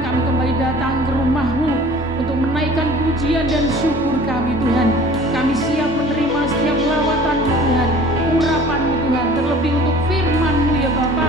kami kembali datang ke rumah-Mu untuk menaikkan pujian dan syukur kami Tuhan. Kami siap menerima setiap lawatan-Mu Tuhan, urapan-Mu Tuhan, terlebih untuk firman-Mu ya Bapa,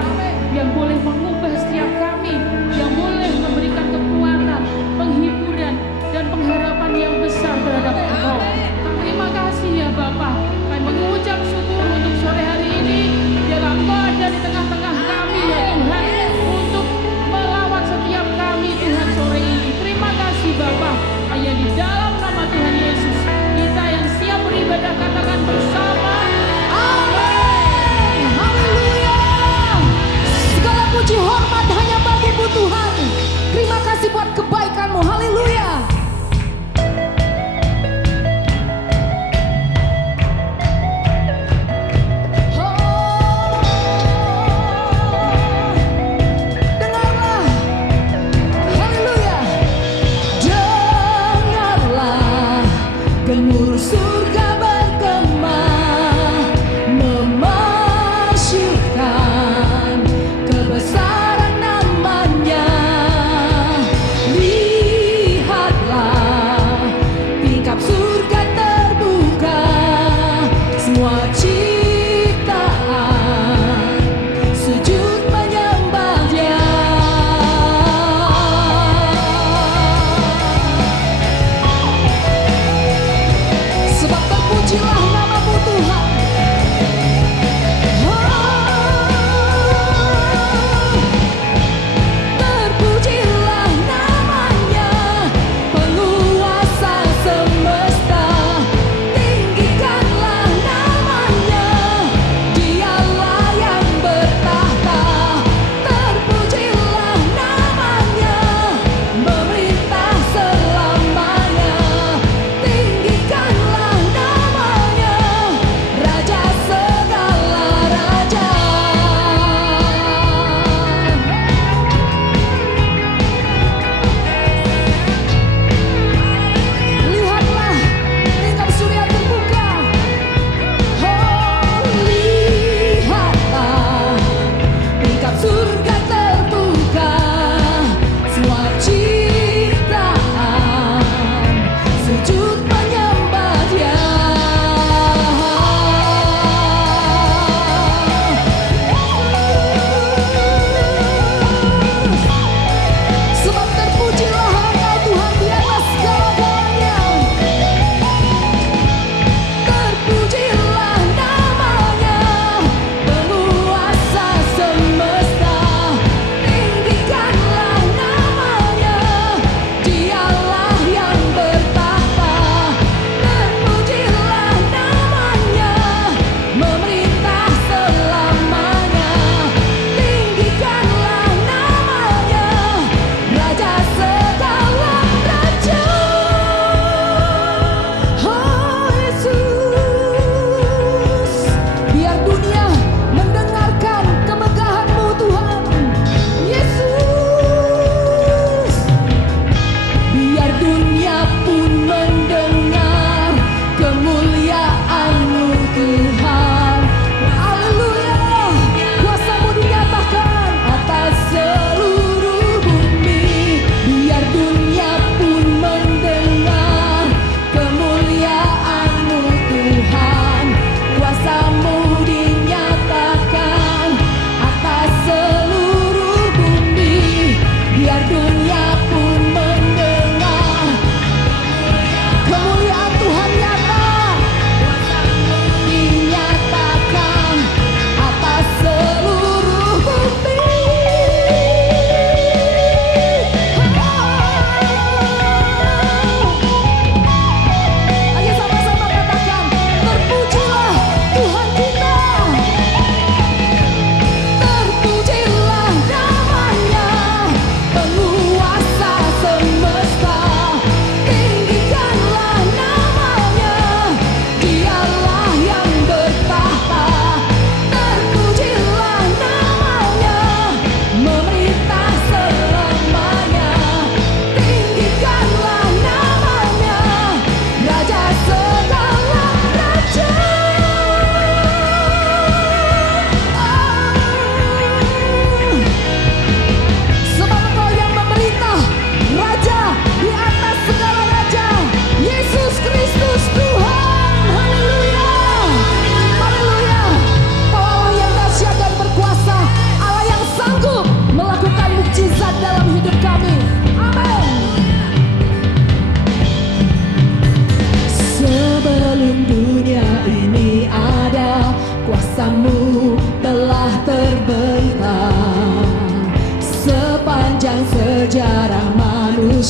yang boleh mengubah setiap kami, yang boleh memberikan kekuatan, penghiburan dan pengharapan yang besar terhadap Engkau. Terima kasih ya Bapa. Kami mengucap syukur untuk sore hari ini, biarlah Engkau ada di tengah-tengah kami ya Tuhan, untuk melawat setiap kami Tuhan sore ini. Terima kasih Bapa. Hanya di dalam nama Tuhan Yesus kita yang siap beribadah katakan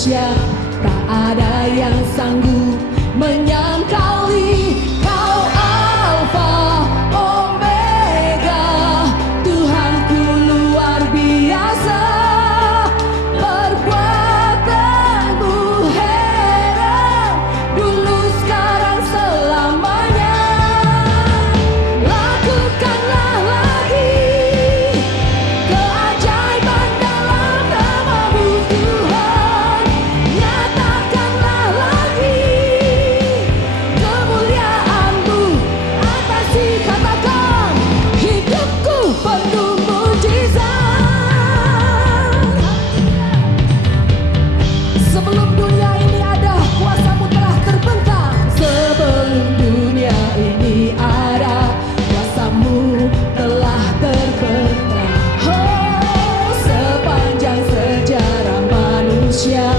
manusia, tak ada yang sanggup menyangkali. Kau Alfa Omega, Tuhanku luar biasa. Perbuatanmu heran, dulu sekarang selamanya. Lakukanlah lagi keajaiban dalam nama-Mu Tuhan. Nyatakanlah lagi kemuliaan-Mu atasi, katakan hidupku penuh mukjizat. Sebelum dunia ini ada, kuasa-Mu telah terbentang. Sebelum dunia ini ada, kuasa-Mu telah terbentang. Oh, sepanjang sejarah manusia,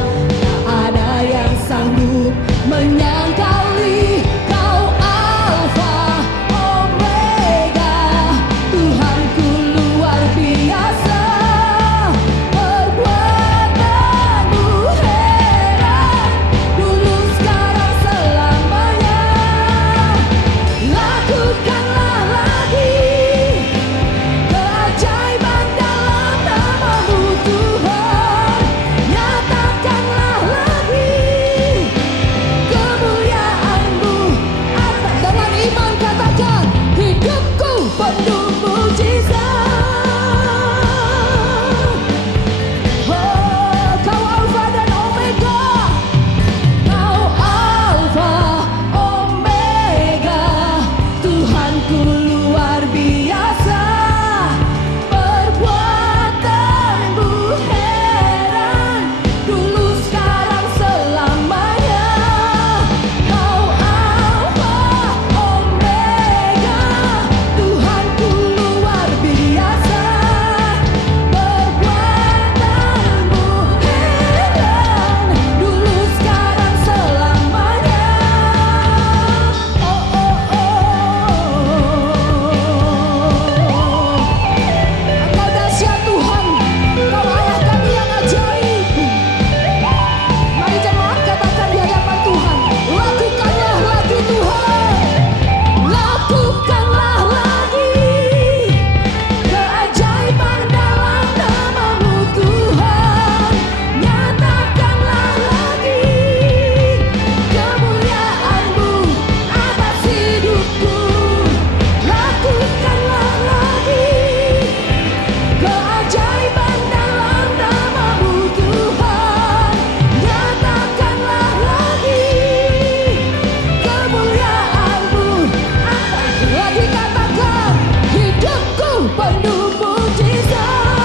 tak ada yang sanggup menyangkali. Kau Alfa Omega, Tuhanku luar biasa. Perbuatanmu heran, dulu sekarang selamanya. Lakukanlah lagi keajaiban dalam nama-Mu Tuhan. Nyatakanlah lagi kemuliaan-Mu atas. Dengan iman katakan hidupku penuh mukjizat. Oh, Kau Alfa dan Omega, Kau Alfa Omega, Tuhanku luar biasa. Perbuatanmu heran, dulu sekarang selamanya. Kau Alfa Omega, Tuhanku luar biasa. Perbuatanmu heran, dulu sekarang selamanya. Kau dahsyat Tuhan, Kau Allah kami yang ajaib. Mari jemaat katakan di hadapan Tuhan, lakukanlah lagi Tuhan. Lakukanlah lagi keajaiban dalam nama-Mu Tuhan. Nyatakanlah lagi kemuliaan-Mu atas hidupku. Lakukanlah lagi keajaiban dalam nama-Mu Tuhan. Nyatakanlah lagi kemuliaan-Mu atas. Lagi katakan hidupku penuh mukjizat.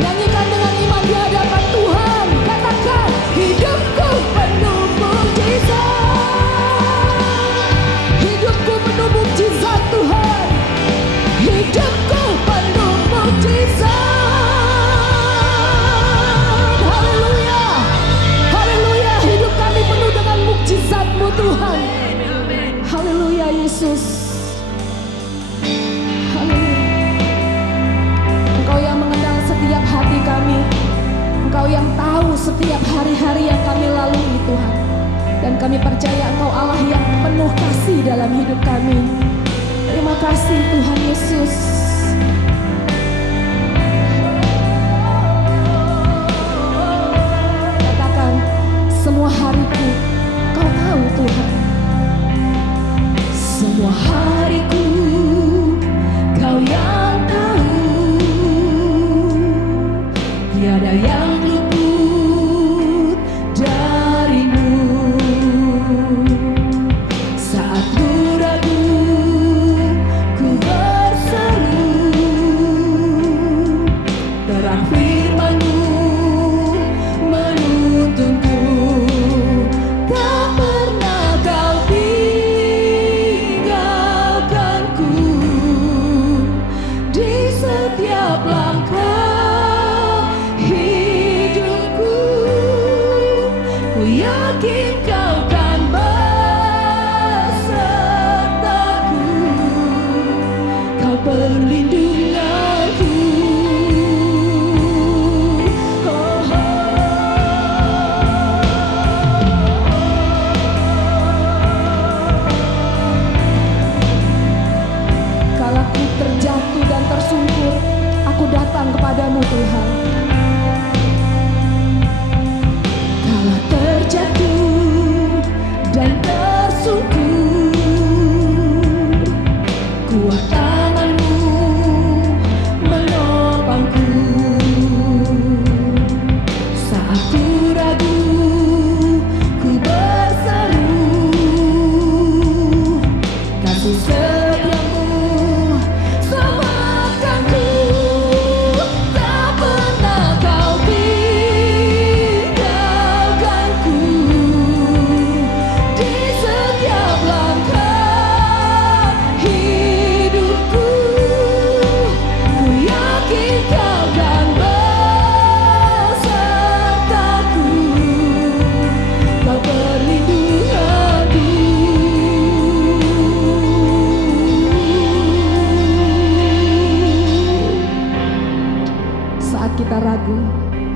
Nyanyikan dengan iman di hadapan Tuhan. Katakan hidupku penuh mukjizat. Hidupku penuh mukjizat Tuhan. Hidupku penuh mukjizat. Haleluya. Haleluya. Hidup kami penuh dengan mukjizat-Mu Tuhan. Amin, amin. Haleluya Yesus. Haleluya. Engkau yang mengenal setiap hati kami. Engkau yang tahu setiap hari-hari yang kami lalui Tuhan. Dan kami percaya Engkau Allah yang penuh kasih dalam hidup kami. Terima kasih Tuhan Yesus. Katakan semua hariku Kau tahu Tuhan. Semua hariku Kau yang tahu. Tiada yang luput dari-Mu. Saat ku ragu, ku berseru, terang firman-Mu menuntunku. Tak pernah Kau tinggalkanku di setiap langkah hidup.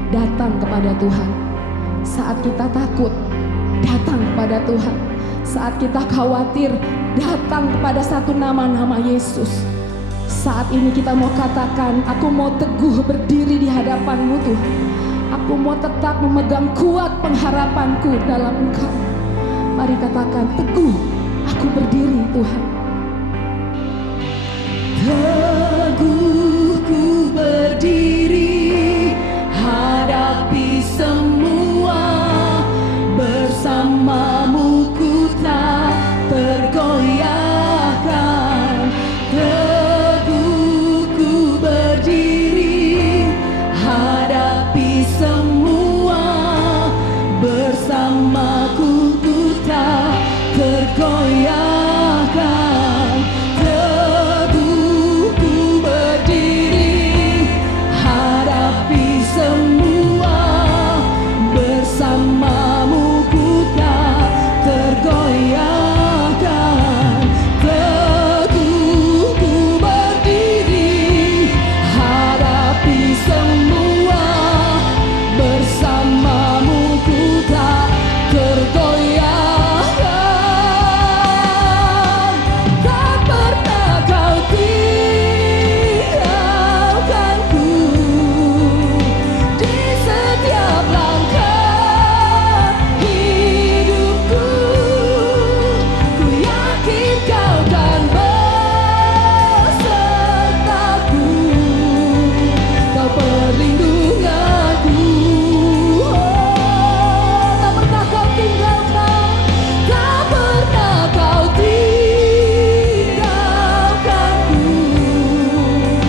datang kepada Tuhan. Saat kita takut, datang kepada Tuhan. Saat kita khawatir, datang kepada satu nama Yesus. Saat ini kita mau katakan, aku mau teguh berdiri di hadapan-Mu Tuhan. Aku mau tetap memegang kuat pengharapanku dalam Engkau. Mari katakan, teguh aku berdiri Tuhan. Teguh ku berdiri, hadapi semua, bersama-Mu ku tak tergoyahkan. Teguh ku berdiri, hadapi semua, bersama-Mu ku tak tergoyahkan. Teguh ku berdiri, hadapi semua, bersama-Mu ku tak tergoyahkan. Teguh ku berdiri, hadapi semua, bersama-Mu ku tak tergoyahkan. Tak pernah Kau tinggalkanku di setiap langkah hidupku. Ku yakin Kau kan besertaku, Kau perlindunganku. Tak pernah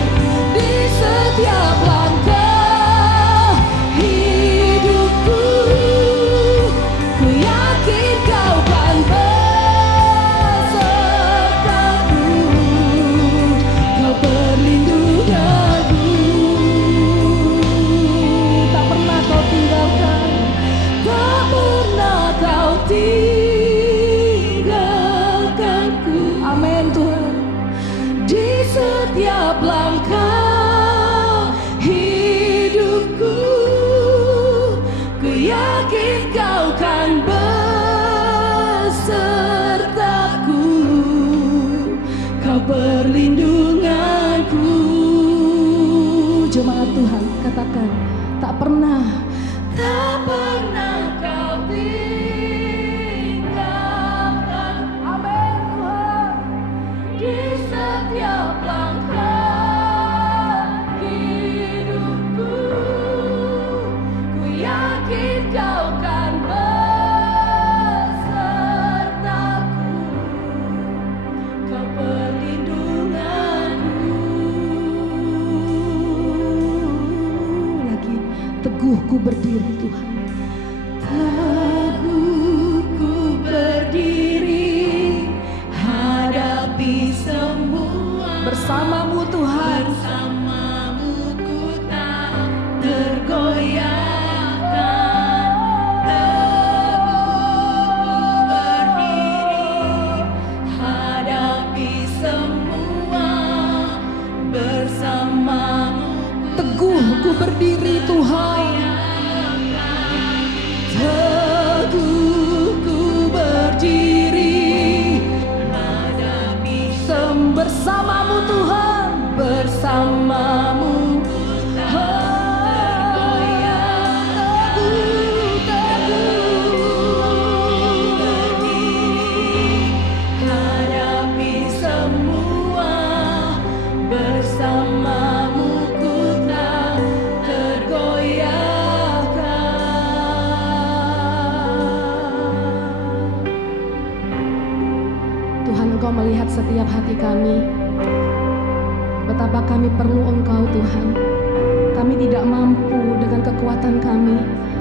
Kau tinggalkanku di setiap langkah hidupku. Ku yakin Kau kan besertaku, Kau perlindunganku. Tak pernah Kau tinggalkanku. Amin Tuhan. Di setiap langkah hidupku, ku yakin Kau kan besertaku, Kau perlindunganku. Jemaat Tuhan, katakan, tak pernah. Tak pernah Kau tinggalkan. Amin Tuhan. Di setiap langkah hidupku, ku yakin Kau kan besertaku, Kau perlindunganku. Lagi, teguh ku berdiri Tuhan. Teguh ku berdiri, hadapi semua, Bersama-Mu Tuhan. bersama-Mu ku tak tergoyahkan. Teguh ku berdiri, hadapi semua, bersama-Mu Teguh ku berdiri Tuhan. Teguh ku berdiri, hadapi Bersama-Mu Tuhan. bersama-Mu ku tak tergoyahkan. Teguh berdiri, hadapi semua, bersama-Mu ku tak tergoyahkan. Tuhan, Engkau melihat setiap hati kami. Betapa kami perlu Engkau Tuhan. Kami tidak mampu dengan kekuatan kami.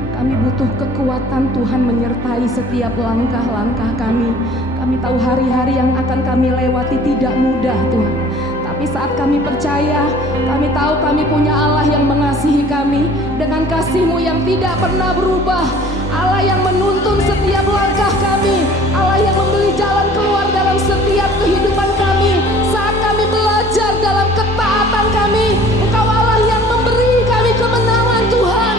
Kami butuh kekuatan Tuhan menyertai setiap langkah-langkah kami. Kami tahu hari-hari yang akan kami lewati tidak mudah Tuhan. Tapi saat kami percaya, kami tahu kami punya Allah yang mengasihi kami dengan kasih-Mu yang tidak pernah berubah. Allah yang menuntun setiap langkah kami. Allah yang memberi jalan keluar dalam setiap kehidupan kami. Saat kami belajar dalam ketaatan kami, Engkau Allah yang memberi kami kemenangan Tuhan.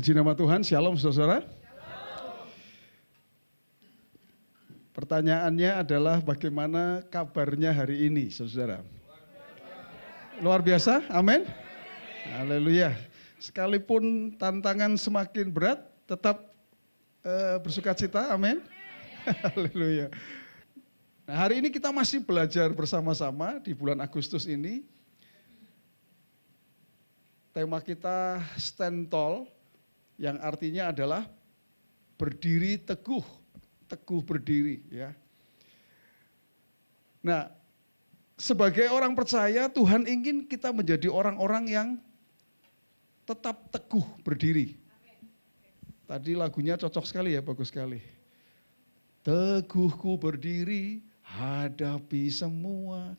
Puji nama Tuhan, shalom saudara. Pertanyaannya adalah bagaimana kabarnya hari ini saudara? Luar biasa, amin. Haleluya. Sekalipun tantangan semakin berat, tetap bersuka cita, amin. Haleluya. Nah, hari ini kita masih belajar bersama-sama di bulan Agustus ini. Tema kita stand tall, yang artinya adalah berdiri teguh, teguh berdiri ya. Nah, sebagai orang percaya Tuhan ingin kita menjadi orang-orang yang tetap teguh berdiri. Tadi lagunya cocok sekali ya, bagus sekali. Teguhku berdiri, hadapi semua.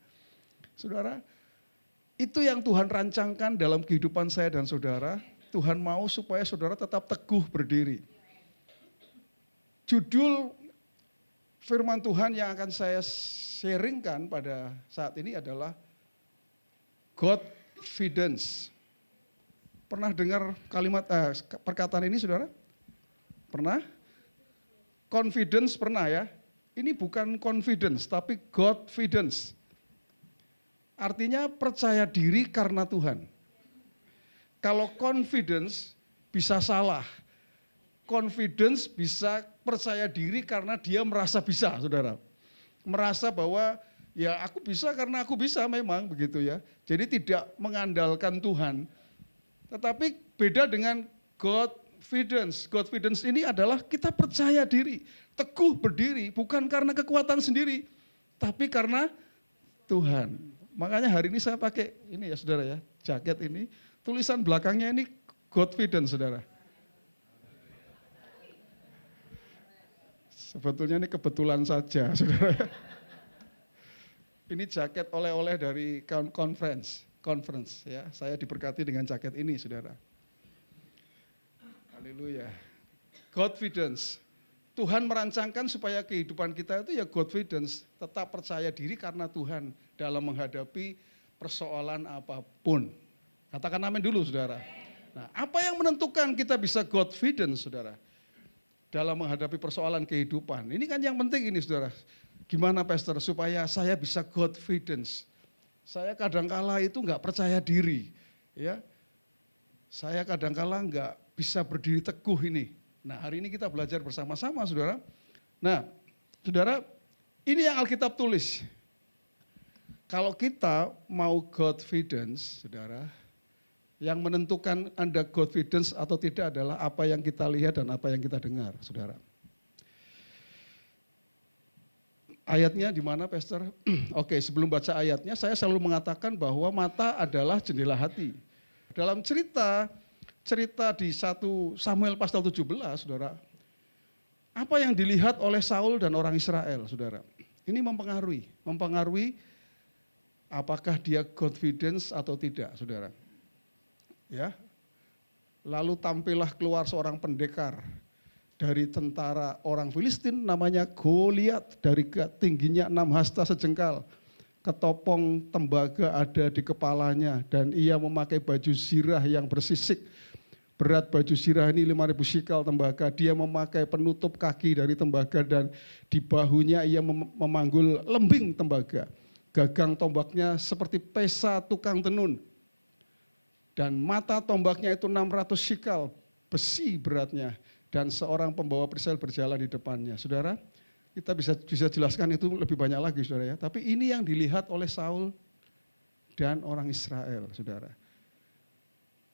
Saudara, itu yang Tuhan rancangkan dalam kehidupan saya dan saudara. Tuhan mau supaya saudara tetap teguh berdiri. Judul firman Tuhan yang akan saya sharingkan pada saat ini adalah Godfidence. Pernah dengar kalimat perkataan ini saudara? Pernah? Confidence pernah ya? Ini bukan confidence tapi Godfidence. Artinya percaya diri karena Tuhan. Kalau confidence bisa salah. Confidence bisa percaya diri karena dia merasa bisa, saudara. Merasa bahwa ya aku bisa karena aku bisa memang begitu ya. Jadi tidak mengandalkan Tuhan. Tetapi beda dengan Godfidence. Godfidence ini adalah kita percaya diri, teguh berdiri bukan karena kekuatan sendiri, tapi karena Tuhan. Makanya hari ini saya pakai ini ya saudara ya, jaket ini, tulisan belakangnya ini Godfidence saudara. Sebetulnya ini kebetulan saja saudara. Ini jaket oleh-oleh dari conference ya. Saya diberkati dengan jaket ini saudara. Haleluya. Godfidence. Tuhan merancangkan supaya kehidupan kita itu ya Godfidence. Tetap percaya diri karena Tuhan dalam menghadapi persoalan apapun. Katakan amin dulu saudara. Nah, apa yang menentukan kita bisa Godfidence saudara? Dalam menghadapi persoalan kehidupan. Ini kan yang penting ini saudara. Gimana pastor supaya saya bisa Godfidence? Saya kadangkala itu enggak percaya diri. Ya. Saya kadangkala enggak bisa berdiri teguh ini. Nah hari ini kita belajar bersama-sama saudara. Nah saudara ini yang Alkitab tulis. Kalau kita mau Godfidence saudara. Yang menentukan Anda Godfidence atau tidak adalah apa yang kita lihat dan apa yang kita dengar saudara. Ayatnya di mana pastor? Oke sebelum baca ayatnya saya selalu mengatakan bahwa mata adalah jendela hati. Dalam cerita di 1 Samuel pasal 17, saudara. Apa yang dilihat oleh Saul dan orang Israel, saudara. Ini mempengaruhi apakah dia Godfidence atau tidak, saudara. Ya. Lalu tampillah keluar seorang pendekar dari tentara orang Filistin namanya Goliat, dari tingginya 6 hasta sejengkal. Ketopong tembaga ada di kepalanya dan ia memakai baju zirah yang bersisik. Berat baju zirah ini 5.000 sikal tembaga. Dia memakai penutup kaki dari tembaga dan di bahunya ia memanggul lembing tembaga. Gagang tombaknya seperti pesa tukang tenun. Dan mata tombaknya itu 600 sikal besi beratnya. Dan seorang pembawa perisai berjalan di depannya. Saudara, kita bisa jelaskan itu lebih banyak lagi saudara ya. Tapi ini yang dilihat oleh Saul dan orang Israel saudara.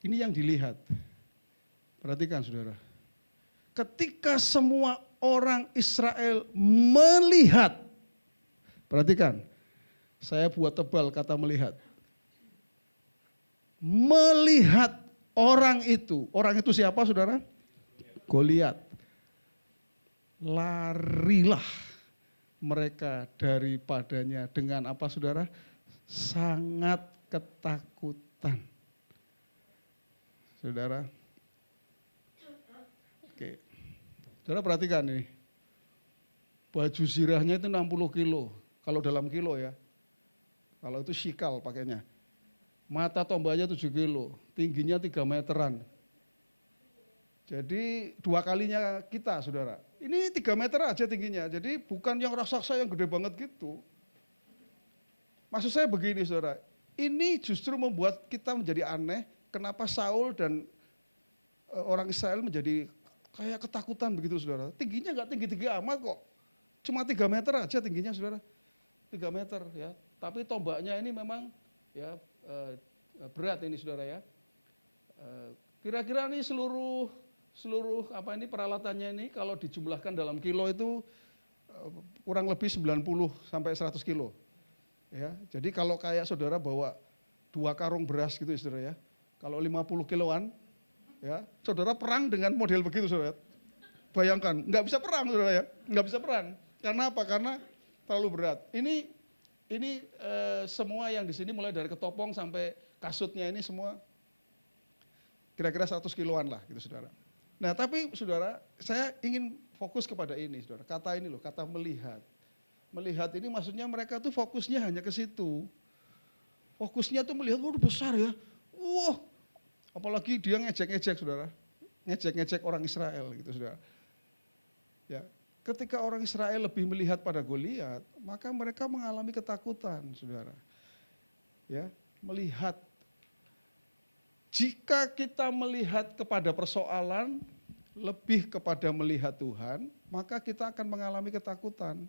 Ini yang dilihat. Perhatikan saudara. Ketika semua orang Israel melihat. Perhatikan. Saya buat tebal kata melihat. Melihat orang itu. Orang itu siapa saudara? Goliat. Larilah mereka daripadanya dengan apa saudara? Sangat ketakutan. Saudara. Oke. Saudara perhatikan nih. Baju zirahnya itu 60 kilo. Kalau dalam kilo ya. Kalau itu sikal pakainya. Mata tombaknya 7 kilo. Tingginya 3 meteran. Jadi 2 kalinya kita, saudara. Ini 3 meter aja tingginya, jadi bukan yang raksasa yang gede banget gitu. Maksud saya begini, saudara, ini justru membuat kita menjadi aneh, kenapa Saul dan orang Israel menjadi kayak ketakutan begitu, saudara. Tingginya nggak tinggi-tinggi amat kok, cuma 3 meter aja tingginya, saudara. 3 meter ya, tapi tombaknya ini memang ya berat ini, saudara ya. Kira-kira ini seluruh apa ini peralatannya ini kalau dijumlahkan dalam kilo itu kurang lebih 90 sampai 100 kilo. Ya, jadi kalau kayak saudara bawa 2 karung beras gitu ya, saudara ya. Kalau 50 kiloan ya, saudara perang dengan model begitu, saudara. Bayangkan, nggak bisa perang, saudara ya. Nggak bisa perang. Karena apa? Karena terlalu berat. Ini semua yang di sini mulai dari ketopong sampai kasutnya ini semua kira-kira 100 kiloan lah gitu, saudara. Nah, tapi saudara, saya ingin fokus kepada ini, saudara. Kata ini loh, kata melihat. Melihat ini maksudnya mereka tuh fokusnya hanya ke situ. Fokusnya tuh melihat, waduh besar ya. Wah, apalagi dia ngejek-ngejek, saudara. Ngejek-ngejek orang Israel gitu, saudara. Ya, ketika orang Israel lebih melihat pada Goliat, maka mereka mengalami ketakutan, saudara. Ya, melihat. Jika kita melihat kepada persoalan, lebih kepada melihat Tuhan, maka kita akan mengalami ketakutan.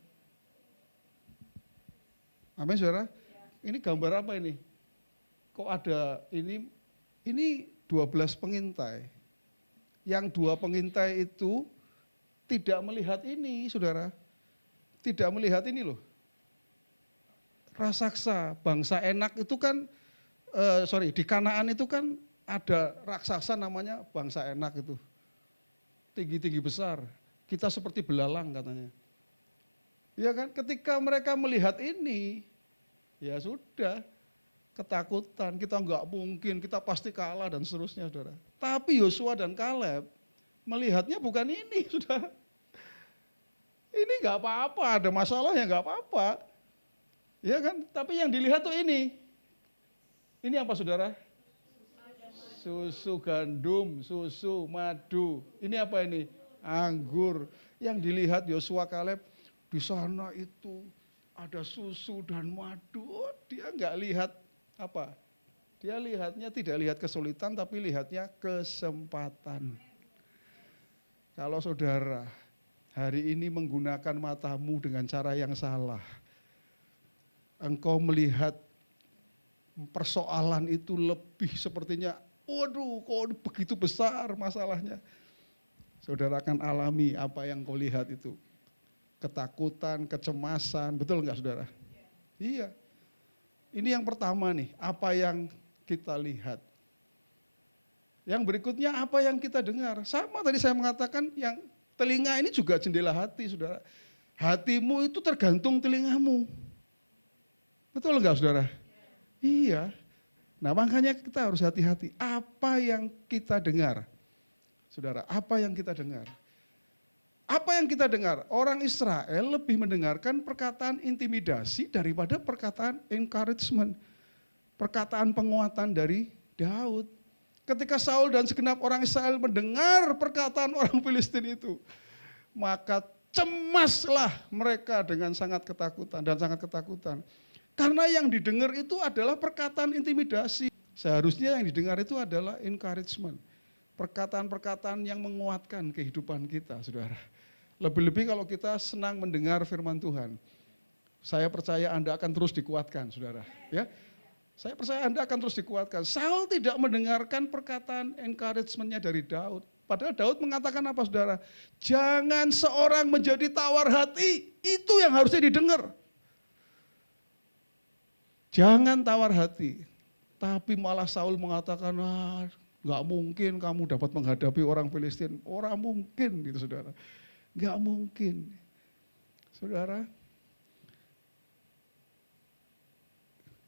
Amin, saudara? Ini gambar apa ini? Kok ada ini 12 pengintai. Yang 2 pengintai itu tidak melihat ini, saudara. Tidak melihat ini loh. Raksasa, bangsa Enak itu kan, di Kanaan itu kan ada raksasa namanya bangsa Enak itu. Tinggi-tinggi besar. Kita seperti belalang katanya. Ya kan, ketika mereka melihat ini, ya sudah, ketakutan, kita nggak mungkin, kita pasti kalah dan seterusnya, saudara. Tapi Yosua dan Kaleb melihatnya bukan ini, saudara. Ini nggak apa-apa, ada masalah ya nggak apa-apa. Ya kan, tapi yang dilihat tuh ini. Ini apa, saudara? Susu gandum, susu madu. Ini apa ini? Anggur. Yang dilihat Yosua Kaleb, di sana itu ada susu dan madu. Dia nggak lihat apa? Dia lihatnya tidak lihat kesulitan, tapi lihatnya kesempatan. Kalau saudara hari ini menggunakan matamu dengan cara yang salah, engkau melihat persoalan itu lebih sepertinya, waduh kok begitu besar masalahnya. Saudara akan alami apa yang kau lihat itu. Ketakutan, kecemasan, betul enggak, saudara? Iya. Ini yang pertama nih, apa yang kita lihat. Yang berikutnya apa yang kita dengar. Sama tadi saya mengatakan yang telinga ini juga jendela hati, saudara. Hatimu itu tergantung telingamu. Betul enggak, saudara? Iya. Nah, makanya kita harus hati-hati. Apa yang kita dengar? Saudara, apa yang kita dengar? Apa yang kita dengar? Orang Israel lebih mendengarkan perkataan intimidasi daripada perkataan encouragement. Perkataan penguatan dari Daud. Ketika Saul dan segenap orang Israel mendengar perkataan orang Filistin itu, maka cemaslah mereka dengan sangat ketakutan dan sangat ketakutan. Karena yang didengar itu adalah perkataan intimidasi. Seharusnya yang didengar itu adalah encouragement. Perkataan-perkataan yang menguatkan kehidupan kita, saudara. Lebih-lebih kalau kita senang mendengar firman Tuhan. Saya percaya Anda akan terus dikuatkan, saudara. Ya, saya percaya Anda akan terus dikuatkan. Saul tidak mendengarkan perkataan encouragement-nya dari Daud. Padahal Daud mengatakan apa, saudara? Jangan seorang menjadi tawar hati. Itu yang harusnya didengar. Jangan tawar hati. Tapi malah Saul mengatakan, nggak mungkin kamu dapat menghadapi orang Filistin. Orang mungkin gitu, saudara. Nggak mungkin. Saudara,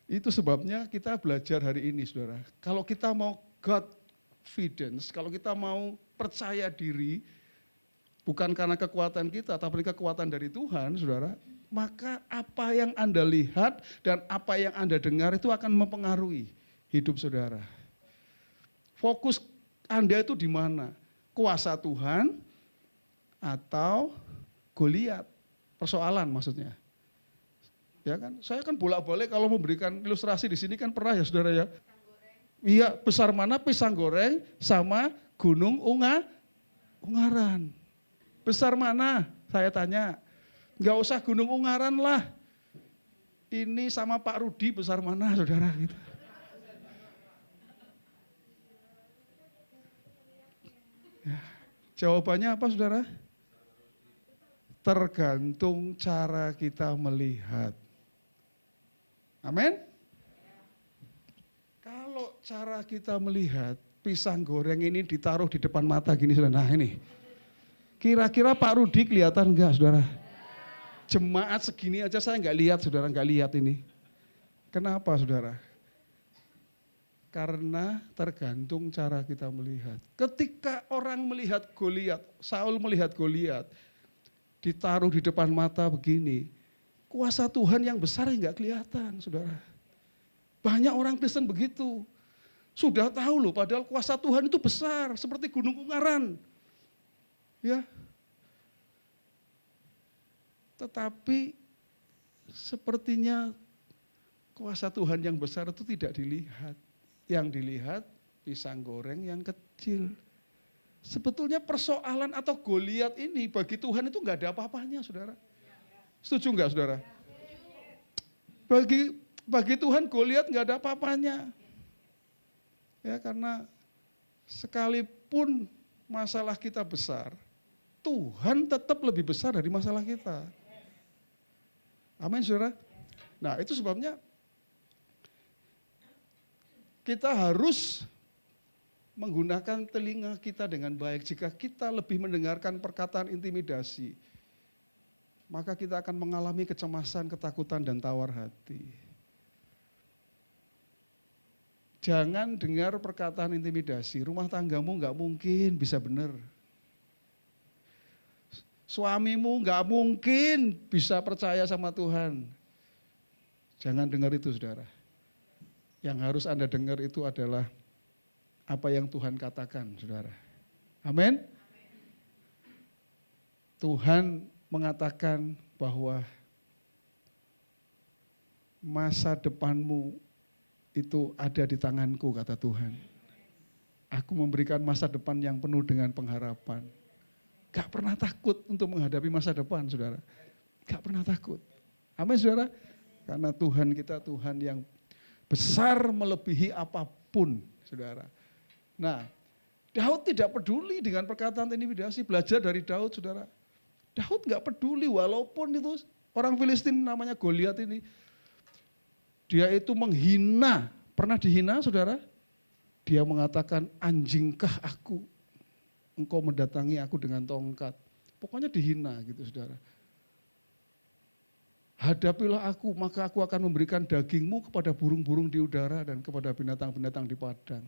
itu sebabnya kita belajar hari ini, saudara. Kalau kita mau confidence, kalau kita mau percaya diri, bukan karena kekuatan kita, tapi kekuatan dari Tuhan, saudara, maka apa yang Anda lihat dan apa yang Anda dengar itu akan mempengaruhi hidup saudara. Fokus Anda itu di mana? Kuasa Tuhan atau Goliat? Persoalan maksudnya. Ya kan? Saya kan bolak-balik kalau memberikan ilustrasi di sini kan pernah ya saudara ya. Iya, besar mana pisang goreng sama gunung Ungaran. Besar mana? Saya tanya. Enggak usah gunung Ungaran lah. Ini sama Pak Rudi besar mana saudara gitu. Ya, jawabannya apa saudara? Tergantung cara kita melihat. Amin? Kalau cara kita melihat, pisang goreng ini ditaruh di depan mata gini saudara. Nah ini, kira-kira Pak Rudi kelihatan enggak saudara? Jemaat segini aja saya enggak lihat saudara, enggak lihat ini. Kenapa saudara? Karena tergantung cara kita melihat. Ketika orang melihat Goliat, Saul melihat Goliat, ditaruh di depan mata begini, kuasa Tuhan yang besar enggak kelihatan saudara. Banyak orang Kristen begitu. Sudah tahu loh, padahal kuasa Tuhan itu besar, seperti gunung Ungaran. Ya. Tetapi sepertinya kuasa Tuhan yang besar itu tidak dilihat. Yang dilihat pisang goreng yang kecil. Sebetulnya persoalan atau Goliat ini bagi Tuhan itu enggak ada apa-apanya saudara. Setuju enggak saudara? Bagi Tuhan Goliat enggak ada apa-apanya. Ya karena sekalipun masalah kita besar, Tuhan tetap lebih besar dari masalah kita. Amin saudara. Nah itu sebabnya kita harus menggunakan telinga kita dengan baik. Jika kita lebih mendengarkan perkataan intimidasi, maka kita akan mengalami kecemasan, ketakutan, dan tawar hati. Jangan dengar perkataan intimidasi, rumah tanggamu nggak mungkin bisa benar. Suamimu nggak mungkin bisa percaya sama Tuhan. Jangan dengar itu saudara. Yang harus Anda dengar itu adalah apa yang Tuhan katakan saudara. Amin. Tuhan mengatakan bahwa masa depanmu itu ada di tanganku kata Tuhan. Aku memberikan masa depan yang penuh dengan pengharapan. Gak pernah takut untuk menghadapi masa depan saudara. Gak pernah takut. Amin saudara. Karena Tuhan kita Tuhan yang besar melebihi apapun saudara. Nah Daud tidak peduli dengan perkataan intimidasi. Belajar dari Daud saudara. Daud gak peduli walaupun itu orang Filistin namanya Goliat ini. Dia itu menghina, pernah dihina saudara? Dia mengatakan anjingkah aku, engkau mendatangi aku dengan tongkat. Pokoknya dihina gitu saudara. Hadapilah aku, maka aku akan memberikan dagingmu kepada burung-burung di udara dan kepada binatang-binatang di padang.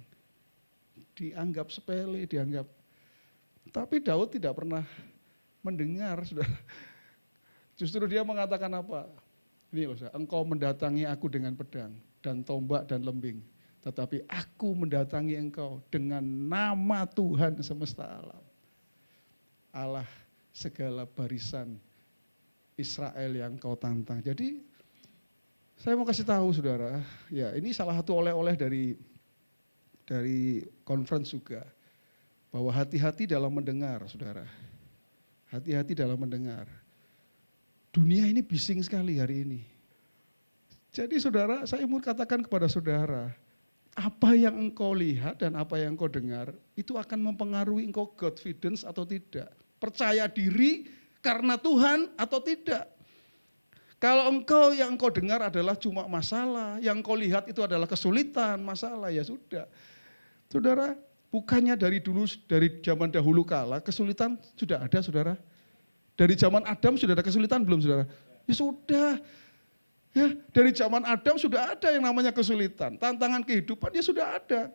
Dianggap sepele, dianggap. Tapi Daud tidak pernah mendengar saudara. Justru dia mengatakan apa? Ini loh, engkau mendatangi aku dengan pedang dan tombak dan lembing. Tetapi aku mendatangi engkau dengan nama Tuhan semesta alam. Allah segala barisan Israel yang kau tantang. Jadi saya mau kasih tahu saudara, ya ini salah satu oleh-oleh dari conference juga. Bahwa hati-hati dalam mendengar saudara. Hati-hati dalam mendengar. Dunia ini bising sekali hari ini. Jadi saudara, saya mau katakan kepada saudara, apa yang engkau lihat dan apa yang engkau dengar, itu akan mempengaruhi engkau confidence atau tidak. Percaya diri karena Tuhan atau tidak. Kalau engkau yang engkau dengar adalah cuma masalah, yang engkau lihat itu adalah kesulitan, masalah, ya sudah. Saudara, bukannya dari dulu, dari zaman dahulu kala, kesulitan sudah ada saudara. Dari zaman Adam sudah ada kesulitan belum saudara? Ya sudah. Ya, dari zaman Adam sudah ada yang namanya kesulitan. Tantangan kehidupan ya sudah ada.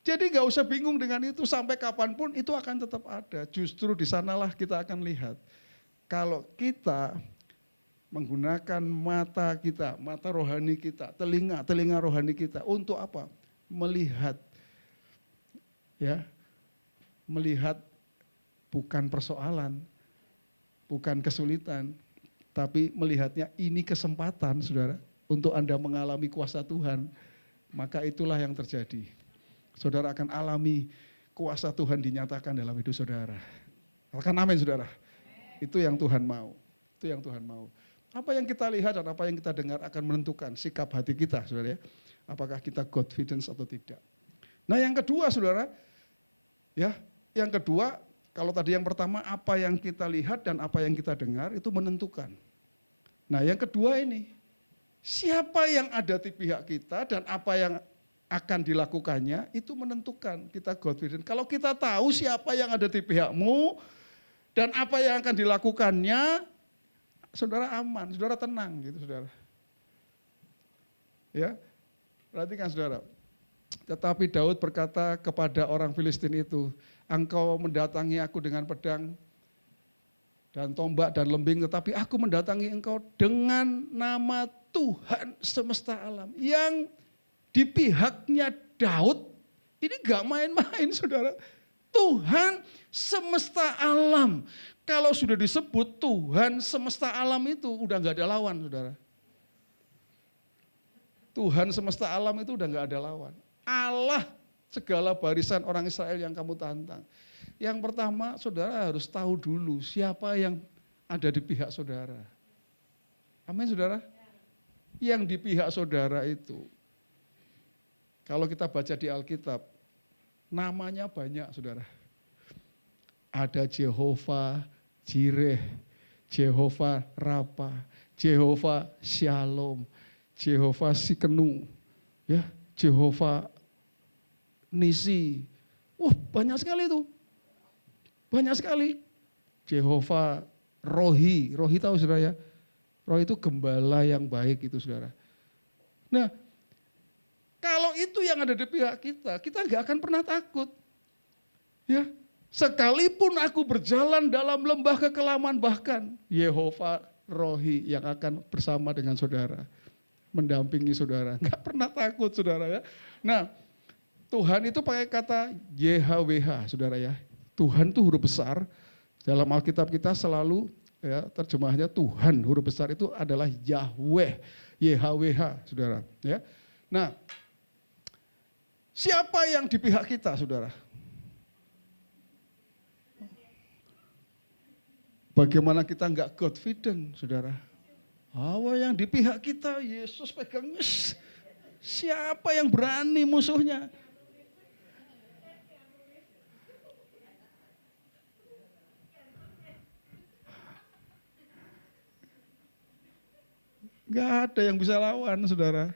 Jadi gak usah bingung dengan itu, sampai kapanpun itu akan tetap ada. Justru di sanalah kita akan lihat. Kalau kita menggunakan mata kita, mata rohani kita, telinga rohani kita untuk apa? Melihat. Ya. melihat bukan persoalan, bukan kesulitan, tapi melihatnya ini kesempatan, saudara, untuk Anda mengalami kuasa Tuhan, maka itulah yang terjadi. Saudara akan alami kuasa Tuhan dinyatakan dalam hidup saudara. Katakan amin, saudara. Itu yang Tuhan mau. Itu yang Tuhan mau. Apa yang kita lihat dan apa yang kita dengar akan menentukan sikap hati kita, saudara ya. Apakah kita confidence atau tidak. Nah yang kedua, saudara, ya, yang kedua, kalau tadi yang pertama apa yang kita lihat dan apa yang kita dengar itu menentukan. Nah yang kedua ini, siapa yang ada di pihak kita dan apa yang akan dilakukannya itu menentukan kita confident. Kalau kita tahu siapa yang ada di pihakmu dan apa yang akan dilakukannya, saudara aman, saudara tenang gitu, saudara. Ya, perhatikan saudara. Tetapi Daud berkata kepada orang Filistin itu, engkau mendatangi aku dengan pedang dan tombak dan lembing, tetapi aku mendatangi engkau dengan nama Tuhan semesta alam. Yang di pihaknya Daud, ini gak main-main saudara. Tuhan semesta alam. Kalau sudah disebut Tuhan semesta alam itu udah gak ada lawan saudara. Tuhan semesta alam itu udah gak ada lawan. Allah segala barisan orang Israel yang kamu tantang. Yang pertama saudara harus tahu dulu siapa yang ada di pihak saudara. Amin saudara. Yang di pihak saudara itu, kalau kita baca di Alkitab, namanya banyak saudara. Ada Jehovah Jireh, Jehovah Rapa, Jehovah Shalom, Jehovah Sikenu, ya, Jehovah Nisi. Banyak sekali itu. Banyak sekali. Jehovah Rohi. Rohi tahu saudara ya? Rohi itu gembala yang baik itu saudara. Nah, kalau itu yang ada di pihak kita nggak akan pernah takut. Ya, sekalipun aku berjalan dalam lembah kekelaman, bahkan Yehova Rohi yang akan bersama dengan saudara, mendampingi saudara, nggak pernah takut saudara ya. Nah, Tuhan itu pakai kata YHWH saudara ya. Tuhan itu huruf besar, dalam Alkitab kita selalu ya terjemahnya Tuhan, huruf besar itu adalah Yahweh, YHWH saudara ya. Nah, siapa yang di pihak kita saudara? Bagaimana kita nggak confident saudara? Yang di pihak kita Yesus pegang, siapa yang berani musuhnya? Gak ada yang bisa lawan, saudara.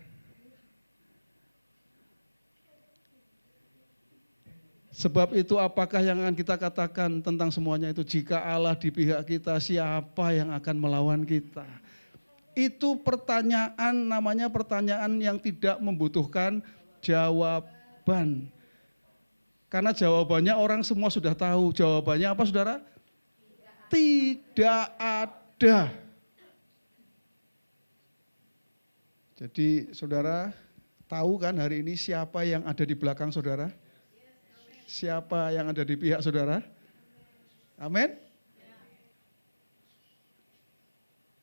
Sebab itu apakah yang akan kita katakan tentang semuanya itu? Jika Allah di pihak kita, siapa yang akan melawan kita? Itu pertanyaan, namanya pertanyaan yang tidak membutuhkan jawaban. Karena jawabannya orang semua sudah tahu. Jawabannya apa saudara? Tidak ada. Jadi saudara tahu kan hari ini siapa yang ada di belakang saudara? Siapa yang ada di pihak saudara? Amin.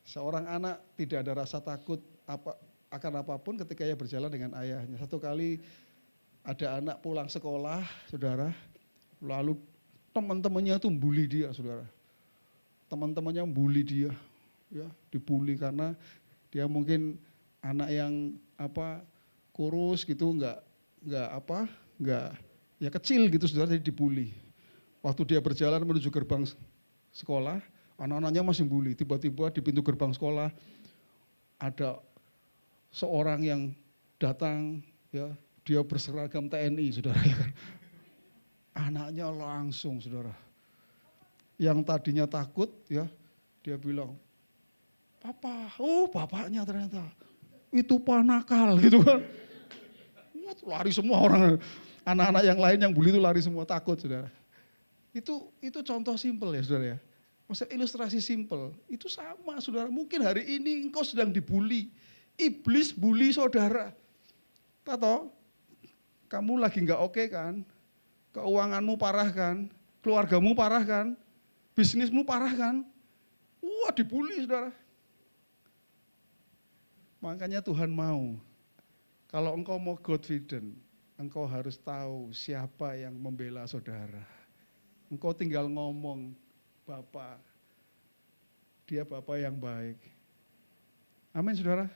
Seorang anak tidak ada rasa takut akan apapun ketika ia berjalan dengan ayahnya. Satu kali ada anak pulang sekolah, saudara, lalu teman-temannya itu bully dia, saudara. Teman-temannya bully dia, ya, dibully karena dia mungkin anak yang kurus gitu, enggak ya kecil gitu saudara, jadi dibully. Waktu dia berjalan menuju gerbang sekolah, anak-anaknya masih bully. Tiba-tiba di pintu gerbang sekolah ada seorang yang datang, ya, dia berseragam TNI, saudara. Ya kan? Anaknya langsung, saudara. Yang tadinya takut, ya, dia bilang, "Papa," bapaknya ternyata. Itu panakal gitu kan. Lari semua orang, anak-anak yang lain yang bully itu lari semua, takut saudara. Itu contoh simpel ya saudara ya. Maksudnya ilustrasi simpel, itu sama saudara. Mungkin hari ini engkau sedang dibully, iblis bully saudara. Tahu, kamu lagi gak oke kan, keuanganmu parah kan, Keluargamu parah kan? Bisnismu parah kan? Wah, dibully saudara. Makanya Tuhan mau, kalau engkau mau confident, engkau harus tahu siapa yang membela saudara. Engkau tinggal ngomong, Bapak, dia Bapak yang baik. Amin saudara.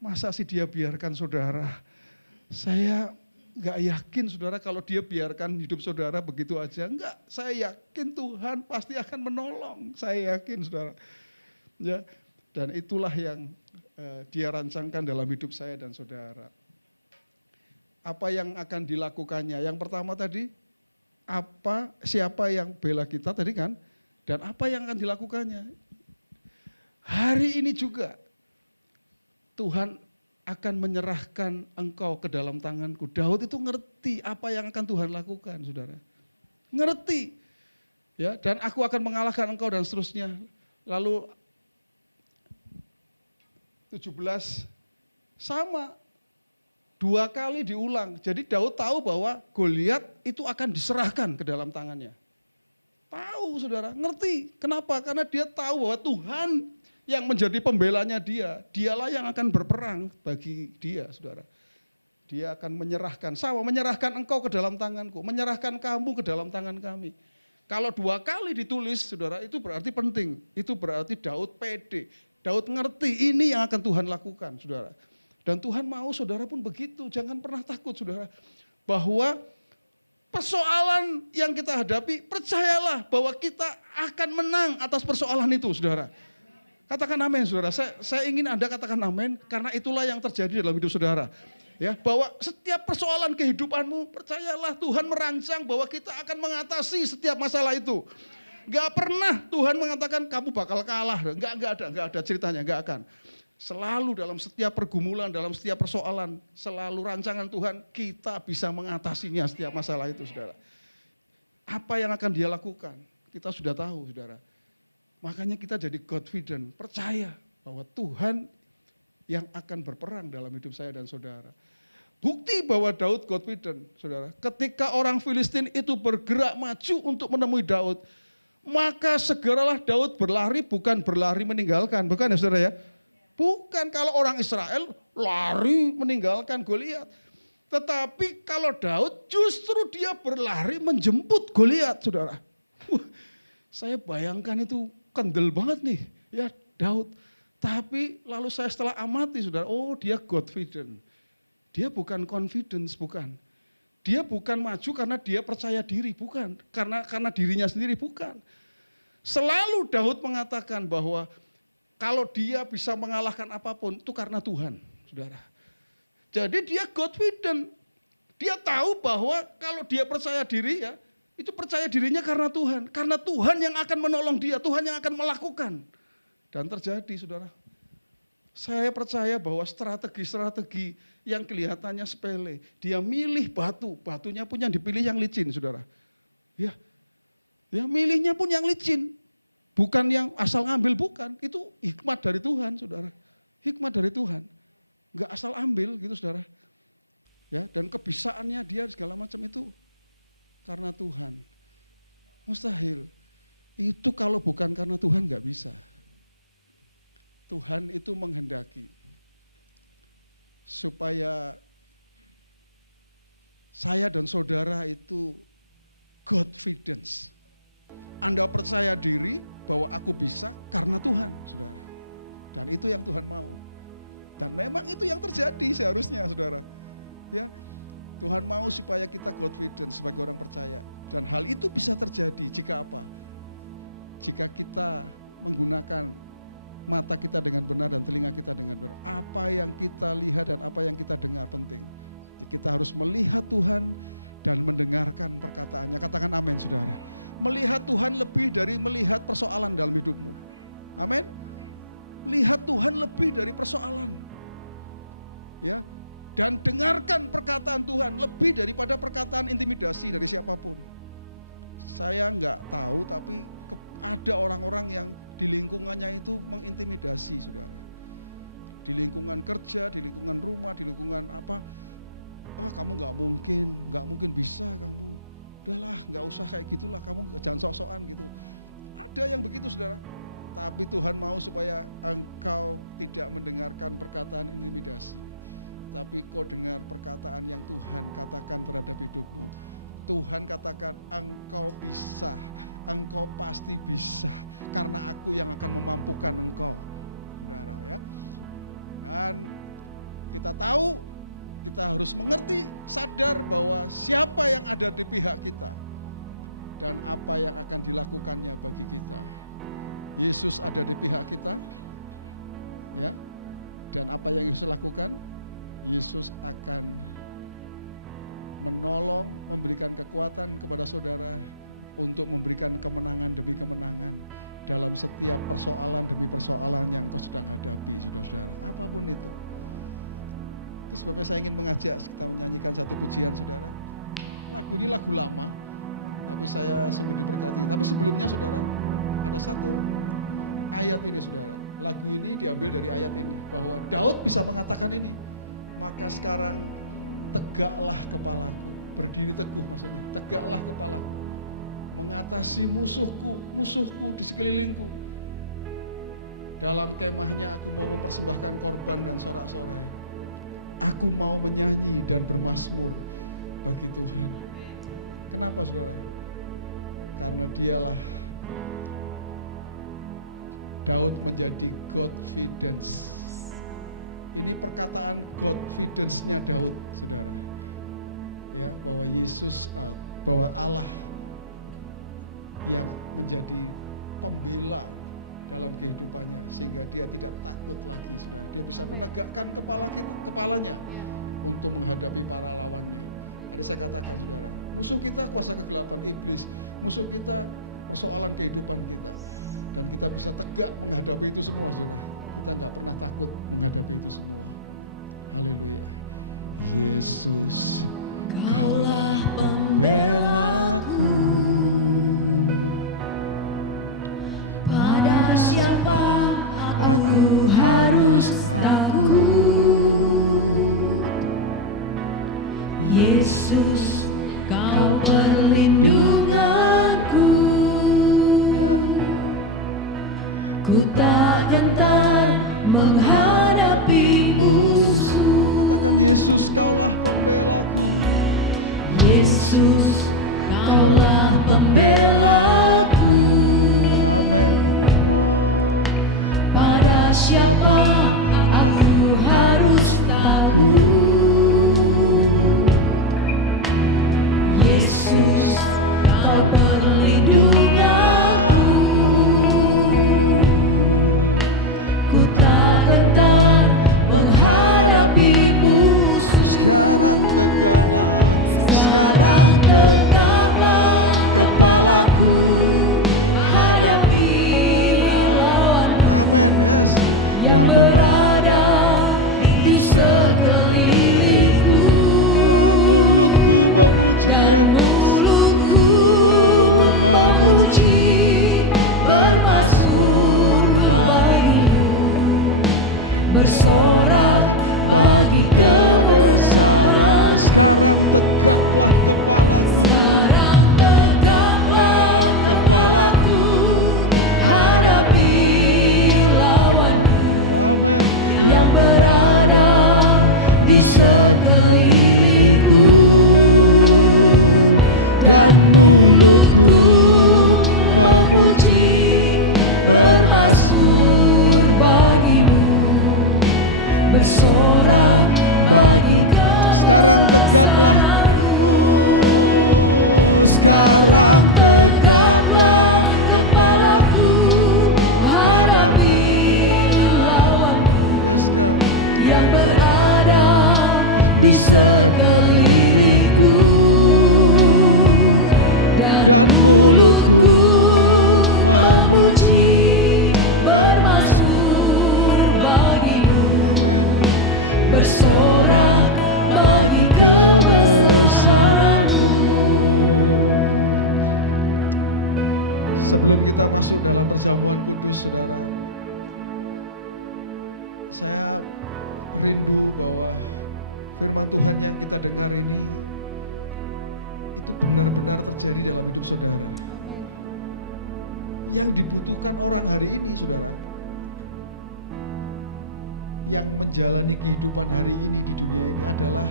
Masa sih dia biarkan saudara? Saya enggak yakin saudara kalau dia biarkan hidup saudara begitu aja. Enggak, saya yakin Tuhan pasti akan menolong. Saya yakin saudara. Ya, dan itulah yang dia rancangkan dalam hidup saya dan saudara. Apa yang akan dilakukannya? Yang pertama tadi, siapa yang bela kita tadi kan? Dan apa yang akan dilakukannya? Hari ini juga Tuhan akan menyerahkan engkau ke dalam tanganku. Daud itu ngerti apa yang akan Tuhan lakukan, saudara. Ngerti. Ya, dan aku akan mengalahkan engkau dan seterusnya. Lalu 17 sama 2 kali diulang. Jadi Daud tahu bahwa Goliat itu akan diserahkan ke dalam tangannya. Tahu saudara, ngerti. Kenapa? Karena dia tahu bahwa Tuhan yang menjadi pembelanya dia. Dialah yang akan berperang bagi dia saudara. Dia akan menyerahkan engkau ke dalam tanganku. Menyerahkan kamu ke dalam tangan kami. Kalau 2 kali ditulis saudara, itu berarti penting. Itu berarti Daud pede. Daud ngerti ini yang akan Tuhan lakukan saudara. Dan Tuhan mau saudara pun begitu. Jangan pernah takut saudara. Bahwa persoalan yang kita hadapi, percayalah bahwa kita akan menang atas persoalan itu saudara. Katakan amin saudara. Saya ingin Anda katakan amin karena itulah yang terjadi dalam hidup saudara. Ya, bahwa setiap persoalan kehidupanmu, percayalah Tuhan merancang bahwa kita akan mengatasi setiap masalah itu. Gak pernah Tuhan mengatakan kamu bakal kalah. Gak ada ceritanya, gak akan. Selalu dalam setiap pergumulan, dalam setiap persoalan, selalu rancangan Tuhan kita bisa mengatasinya setiap masalah itu saudara. Apa yang akan dia lakukan? Kita sudah tahu saudara. Makanya kita jadi confident, percaya bahwa Tuhan yang akan berperang dalam hidup saya dan saudara. Bukti bahwa Daud confident saudara. Ketika orang Filistin itu bergerak maju untuk menemui Daud, maka segeralah Daud berlari, bukan berlari meninggalkan, bukan ya saudara ya? Bukan, kalau orang Israel lari meninggalkan Goliat. Tetapi kalau Daud justru dia berlari menjemput Goliat saudara. Saya bayangkan itu kendel banget nih ya Daud. Tapi lalu saya setelah amati saudara, oh dia confident. Dia bukan confidence, bukan. Dia bukan maju karena dia percaya diri, bukan. Karena dirinya sendiri, bukan. Selalu Daud mengatakan bahwa kalau dia bisa mengalahkan apapun itu karena Tuhan, saudara. Jadi dia confident. Dia tahu bahwa kalau dia percaya diri ya, itu percaya dirinya karena Tuhan. Karena Tuhan yang akan menolong dia, Tuhan yang akan melakukan. Dan terjadi saudara. Saya percaya bahwa strategi-strategi yang kelihatannya sepele. Dia milih batu, batunya pun yang dipilih yang licin saudara. Ya, milihnya pun yang licin. Bukan yang asal ngambil, bukan. Itu hikmat dari Tuhan saudara. Hikmat dari Tuhan. Enggak asal ambil gitu saudara. Ya, dan kebisaannya dia segala macam itu karena Tuhan. Mustahil. Itu kalau bukan karena Tuhan enggak bisa. Tuhan itu menghendaki supaya saya dan saudara itu confidence. Anda percaya diri bahwa aku bisa karena Tuhan, saudara. Dan itu yang Tuhan mau. Dan memang itu yang terjadi seharusnya, saudara. Ya, Tuhan mau supaya kita confidence sebagai orang percaya. Dan hal itu bisa terjadi jika apa? Jika kita menggunakan mata kita dengan benar dan telinga kita dengan benar. Apa yang kita lihat dan apa yang kita dengar penting. Jadi kita harus melihat Tuhan dan mendengarkan perkataannya. Katakan amin saudara. Melihat Tuhan lebih dari melihat persoalan dalam hidupmu. Amin. Lihat Tuhan lebih dari persoalan. Ya. Dan dengarkan perkataan Tuhan lebih daripada perkataan intimidasi dari siapapun. Saya enggak tahu tapi ada orang-orang yang di lingkungannya itu mengintimidasi saudara. Di lingkungan kerja, di lingkungan rumah, di lingkungan apa. Kamu nggak mungkin bisa kamu. udahlah nggak usah kayak gitulah, kamu jangan sok-sokan gitu. Ada yang begitu saudara. Tapi Tuhan mau supaya engkau tidak mendengarkan perkataan intimidasi. Tapi kau dengar perkataan yang Tuhan katakan terhadap hidupmu. Tuhan katakan engkau bisa, engkau pasti bisa. Karena aku yang akan memampukan engkau. Saudara ya. Dan kita tahu, kita harus mengerti, sadar bahwa siapa yang ada di pihak kita. Dan apa yang akan dilakukannya bagi kita. Yesus ada di pihak kita. Ya. Dan apa yang Yesus lakukan? Yesus akan menolong, memberikan kekuatan kepada saudara untuk memberikan kemenangan demi kemenangan dalam setiap persoalan demi persoalan yang kau sedang hadapi, saudara-saudara. Apapun itu. Itu sebabnya saya ingin mengajak kita menyanyikan satu pujian, saudara. Lagu ini lagu lama, tapi saya sungguh diberkati. Tapi sebelumnya, saudara, ada satu ayat ini, saudara. Lagu ini diambil dari ayat ini, bahwa Daud bisa mengatakan ini. Maka sekarang tegaklah kepalaku, berdiri teguh maksudnya, tegaklah kepalaku, mengatasi musuhku di sekelilingku. Dalam kemahnya aku mau mempersembahkan korban dan sorak-sorai. Aku mau menyanyi dan bermazmur bagi Tuhan. Kenapa saudara? Karena dialah Daud menjadi Godfidence. Ini perkataan Godfidence-nya Daud, saudara. Ya, bahwa Yesus, bahwa Allah yang menjadi pembela dalam kehidupannya, sehingga dia tidak takut lagi, saudara. Dia bisa menegakkan kepalanya untuk menghadapi para lawannya. Tadi saya katakan, saudara, musuh kita kuasa kegelapan, iblis. Musuh kita persoalan kehidupan kita. Dan kita bisa tegak menghadapi itu semua, saudara. Kita nggak pernah takut menghadapi itu semua. Haleluya. Yesus, Kaulah pembelaku. Pada siapa aku harus takut? Yesus, Kau perlindunganku. Ku tak gentar menghadapi musuh. Katakan Yesus, Kaulah pembelaku. Yesus, Kaulah pembelaku. Amin. Pada siapa aku harus takut? Yesus, Kau perlindunganku. Ku tak gentar menghadapi musuh. Sekarang tegaklah, sekarang tegaklah kepalaku. Hadapi lawanku Amin, yes. yang berada di sekelilingku. Dan mulutku memuji, Dan mulutku memuji, bermazmur bagimu, bersorak bagi kebesaran. sekarang tegaklah kepalaku. Sekarang tegaklah Kepalaku, hadapi lawanku amin. yang berada di sekelilingku. Dan mulutku memuji, Bermazmur bagimu, bersorak bagi sekarang tegaklah. Oh, sekarang tegaklah kepalaku. hadapi lawanku Yes, Kak. yang berada di sekelilingku. Dan mulutku memuji, bermazmur bagimu, bersorak bagi kebesaranmu. Sebelum kita masuk dalam perjamuan kudus, saudara, saya rindu bahwa firman Tuhan yang kita dengar ini itu benar-benar terjadi dalam hidup saudara. Amin. Yang dibutuhkan orang hari ini, saudara, yang menjalani kehidupan hari ini di dunia ini adalah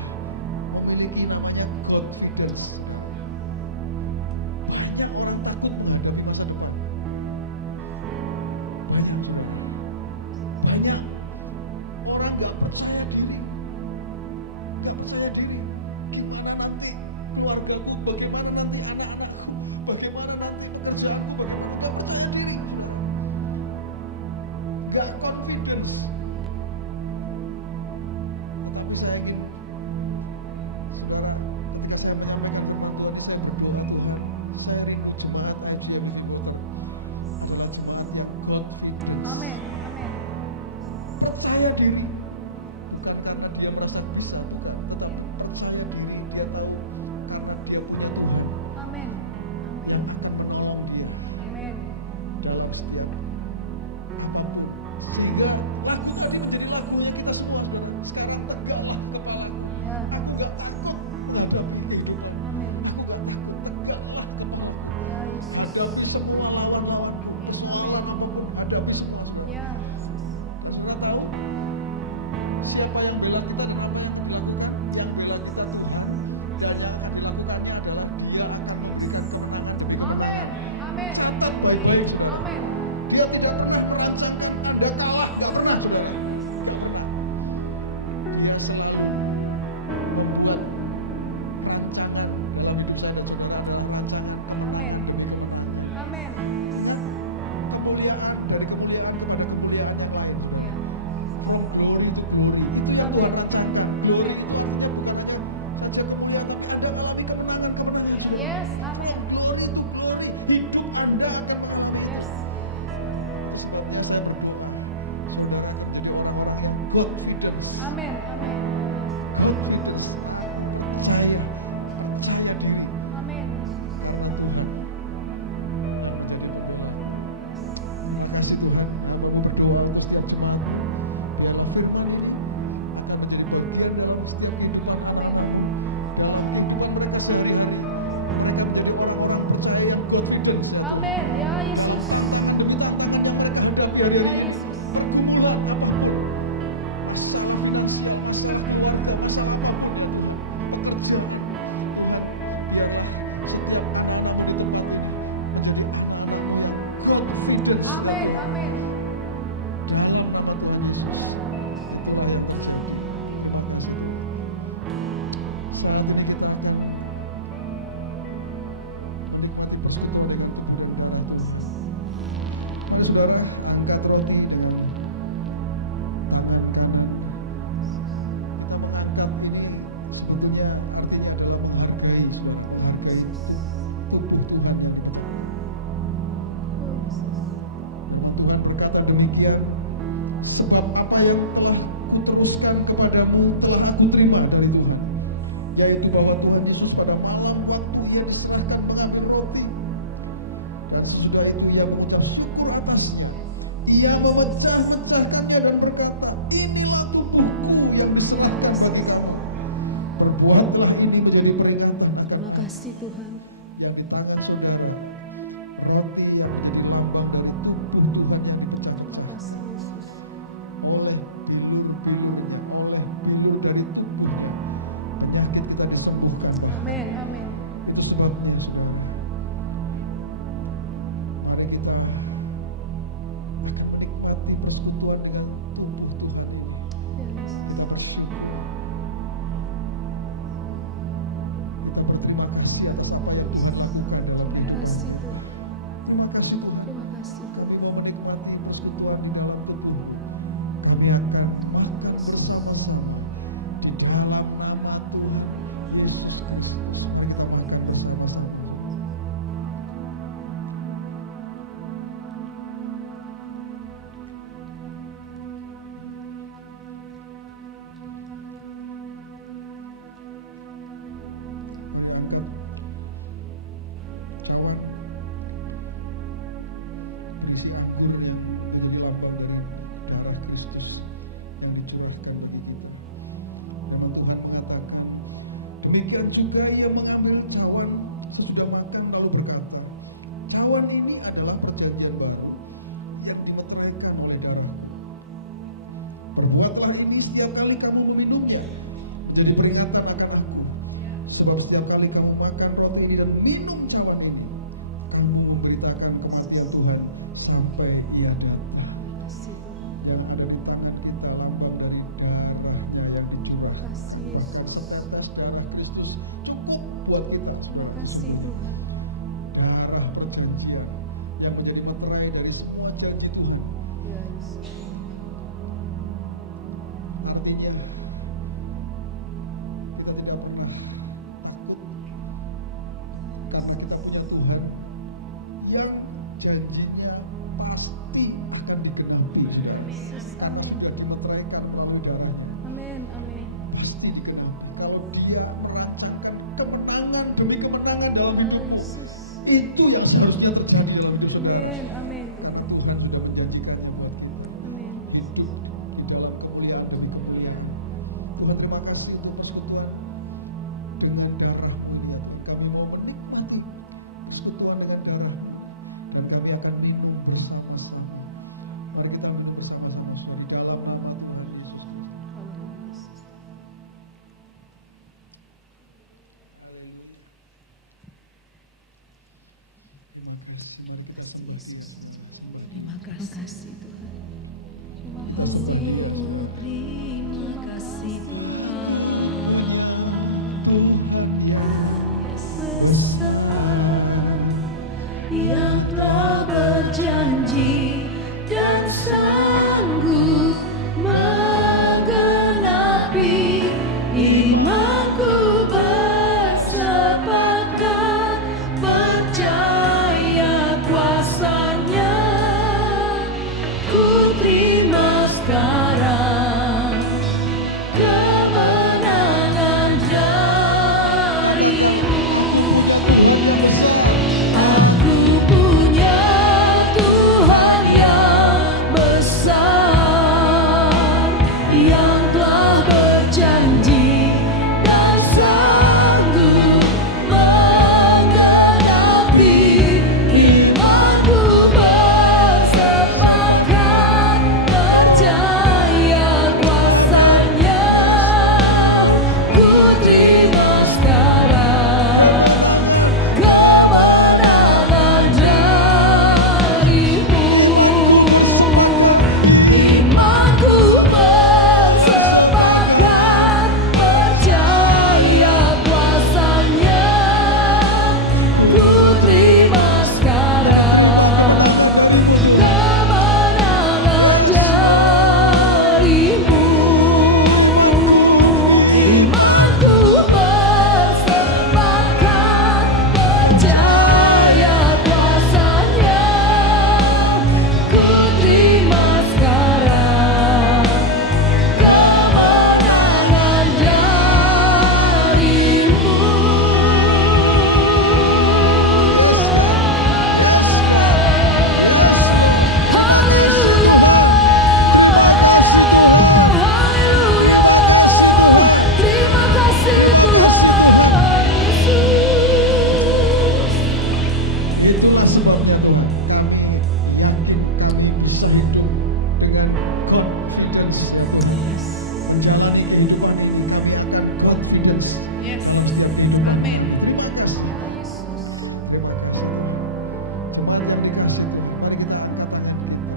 memiliki namanya Godfidence, saudara. Banyak orang takut menghadapi masa depan. Banyak, saudara. Banyak orang gak percaya diri. Gak percaya diri. Gimana nanti keluargaku, bagaimana nanti anak-anakku, bagaimana nanti pekerjaanku, bagaimana, gak percaya diri, saudara. Gak confidence. Tetapi saya ingin, saudara, ketika saya menyampaikan firman Tuhan ini, saya berdoa, Tuhan, saya rindu jemaat IGF Living Water adalah jemaat yang Godfidence. Amin. Amin. Percaya diri. Bukan karena dia merasa bisa, bukan. Tetapi percaya diri, dia tahu karena dia punya Tuhan Amin. yang akan menolong dia Amin. dalam setiap apapun. Sehingga lagu tadi menjadi lagunya kita semua, saudara. Sekarang tegaklah kepalaku. Ya. Aku gak takut menghadapi kehidupan. Amin. Aku gak takut, tegaklah kepalaku. Ya, Yesus. Hadapi semua lawan-lawanku. Persoalan apapun, hadapi semua, saudara. Ya. Dan saudara tahu siapa yang bela kita dan apa yang akan dilakukan? Yang bela kita Tuhan, dan yang akan dilakukannya adalah Dia akan memberikan kemenangan demi kemenangan. Amin. Catat baik-baik, saudara. Amin. Dia tidak pernah merancangkan Anda kalah, gak pernah, saudara. Gak pernah. Dia selalu membuat rancangan dalam hidup saya dan saudara adalah rancangan kemenangan demi kemenangan. Amin. Ingat, kemuliaan dari kemuliaan kepada kemuliaan yang lain, saudara. From glory to glory, itu yang Tuhan rancangkan. Glory itu artinya bukan hanya saja kemuliaan, tapi Anda mengalami kemenangan-kemenangan, saudara. Yes. Amin. From glory to glory, hidup Anda akan mengalami itu. Itu sebabnya saya berdoa, saudara akan menjadi orang-orang yang Godfidence. Amin. Amin. Godfidence, aku percaya diri Amin. karena Tuhan yang menjadi pembelaku. Terima kasih Tuhan, hamba-Mu berdoa untuk setiap jemaat-Mu. Biarlah firman ini akan menjadi bagian dalam setiap kehidupan anak-anak-Mu, dalam kehidupan mereka sehari-hari. Mereka menjadi orang-orang percaya yang Godfidence, ya Tuhan. Amin. Ya, Yesus. Dalam tantangan demi tantangan yang mereka hadapi hari-hari ini, pergumulan apapun, masalah finansial, masalah keluarga, masalah apapun, ya Tuhan, pekerjaan, Tuhan, biarlah setiap anak-anak-Mu di tempat ini menjadi anak-anak-Mu yang Godfidence, ya Tuhan. Amin. Dalam nama Tuhan Yesus, itulah yang terjadi. Terima kasih Tuhan. Saat ini kita akan menikmati persekutuan dengan tubuh dan darah Tuhan. Mari saudara, angkat roti dengan tangan kanan. Kita mengangkat ini sebetulnya artinya adalah menghargai, saudara, menghargai tubuh Tuhan yang dipecahkan. Firman Tuhan berkata demikian, sebab apa yang telah kuteruskan kepadamu telah aku terima dari Tuhan, yaitu bahwa Tuhan Yesus pada malam waktu Ia diserahkan mengambil roti, dan sesudah itu Ia mengucap syukur atasnya, Ia memecah-mecahkannya dan berkata, inilah tubuhku yang diserahkan bagi kamu, perbuatlah ini menjadi peringatan akan Terima aku. kasih Tuhan. Yang di tangan saudara, roti yang menjadi lambang dari tubuh Tuhan yang dipecah-pecahkan oleh bilur-bilurnya, oleh bilur dari tubuhnya, penyakit kita disembuhkan bahkan. Amin. Amin. Itu sebabnya saudara, mari kita akan menikmati persekutuan dengan tubuh Tuhan ini. Kita bersyukur, kita berterima kasih atas apa yang Tuhan lakukan dalam kehidupan kita. Terima kasih Tuhan, Terima kasih. kami mau menikmati persekutuan di dalam tubuh-Mu. Kami akan makan bersama-sama di dalam nama Tuhan Yesus Kristus. Mari kita makan bersama-sama. Mari angkat cawan berisi anggur yang menjadi lambang dari darah Kristus yang dicurahkan bagi kita. Firman Tuhan mengatakan, Demikian juga ia mengambil cawan sesudah makan lalu berkata, cawan ini adalah perjanjian baru yang dimeteraikan oleh darahku. Perbuatlah ini setiap kali kamu meminumnya, menjadi peringatan akan aku. Sebab setiap kali kamu makan roti ini dan minum cawan ini, kamu memberitakan kematian Tuhan sampai ia datang. Yang ada di tangan kita lambang dari darahnya yang dicurahkan. Bahkan setetes darah Kristus cukup buat kita, saudara, sesungguhnya. Darah perjanjian yang menjadi meterai dari semua janji Tuhan. Artinya kita tidak pernah takut karena kita punya Tuhan yang janjinya pasti akan digenapi, saudara. Karena sudah dimeteraikan melalui darahnya. Pasti digenapi. Kalau dia merancangkan kemenangan demi kemenangan dalam hidupmu, itu yang seharusnya terjadi dalam hidup saudara. Karena Tuhan sudah menjanjikannya buat kita. Hidup di dalam kemuliaan demi kemuliaan. Tuhan, terima kasih untuk persekutuan dengan darah-Mu ini ya Tuhan. Kami mau menikmati persekutuan dengan darah-Mu ini. Dan kami akan minum bersama-sama. Mari kita minum bersama-sama, saudara, di dalam nama Tuhan Yesus Kristus. Haleluya. Terima kasih. Mari kita sembah Dia, saudara. Sembah Dia. Terima kasih Tuhan. Kita sembah Dia, saudara. Terima kasih Tuhan. Aku punya Tuhan yang besar, Yang telah berjanji dan sanggup menggenapi imanku bersepakat percaya kuasa-Nya. Ku terima sekarang kemenangan dan katakan, aku punya Tuhan yang besar. aku punya Tuhan yang besar, yang telah berjanji Dan sanggup menggenapi imanku bersepakat. percaya Amin. Yes Lord. Ku terima sekarang kemenangan darimu. Imanku bersepakat, imanku bersepakat percaya kuasa-Nya. ku terima sekarang. Kami terima kemenangan darimu Tuhan. Yes Lord. Imanku bersepakat percaya kuasa-Nya. ku terima Sekarang kemenangan darimu. Yes God, yes God, yes Lord. Terima kasih Tuhan, terima kasih Tuhan, terima kasih Tuhan, terima kasih Tuhan. Itulah sebabnya Tuhan, kami yakin kami bisa hidup dengan confidence ya Tuhan. Menjalani kehidupan ini kami akan confidence dalam setiap kehidupan kami. Terima kasih. Terima kasih Tuhan. Jemaat yang dikasih Tuhan, mari kita angkat tangan kita.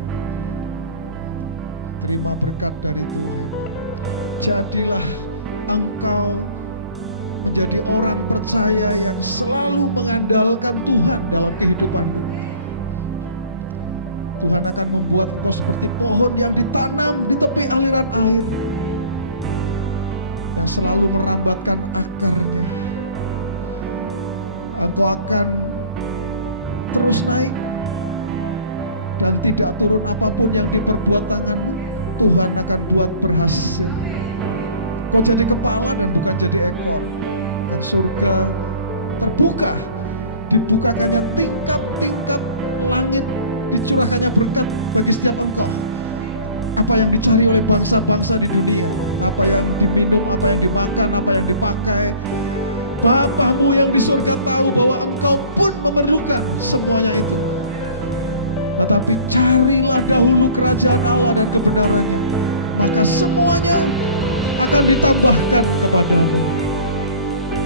Terima berkat dari Tuhan. Jadilah engkau menjadi orang percaya yang selalu mengandalkan Tuhan dalam kehidupanmu. Tuhan akan membuat engkau seperti pohon yang ditanam di tepi aliran air, yang selalu merambatkan akarnya. Engkau akan terus naik dan tidak turun apapun yang diperbuat tanganmu. Tuhan akan buat berhasil. Kau jadi kepala dan bukan jadi ekor. Kan surga terbuka, dibukakannya tingkap-tingkap langit, dicurahkannya berkat bagi setiap engkau. Apa yang dicari oleh bangsa-bangsa di dunia, apa yang diminum, apa yang dimakan, apa yang dipakai, Bapamu yang di surga tahu bahwa engkau pun memerlukan semuanya itu. Tetapi carilah dahulu kerajaan Allah dan kebenarannya, maka semuanya akan ditambahkan kepadamu.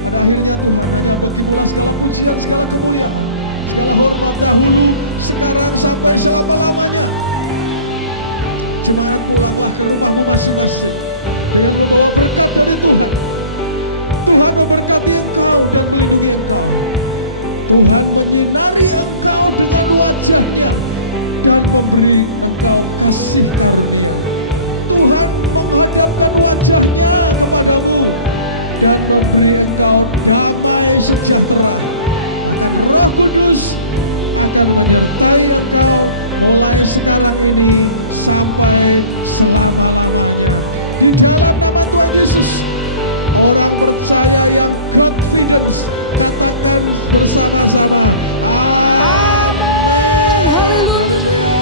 Pada akhirnya Tuhan, hanya bagimu-lah segala pujian, segala kemuliaan, segala hormat dahulu, sekarang sampai selama-lamanya. Jemaat, pulanglah ke rumahmu masing-masing dengan membawa berkat dari Tuhan. Tuhan memberkati engkau dan melindungi engkau. Tuhan menyinari engkau dengan wajahnya dan memberi engkau kasih karunia. Tuhan menghadapkan wajahnya kepadamu dan memberi engkau damai sejahtera. Bahkan Roh Kudus akan menyertai engkau mulai sekarang ini sampai selama-lamanya. Di dalam nama Tuhan Yesus, orang percaya yang confidence, katakan bersama-sama, amin. Haleluya.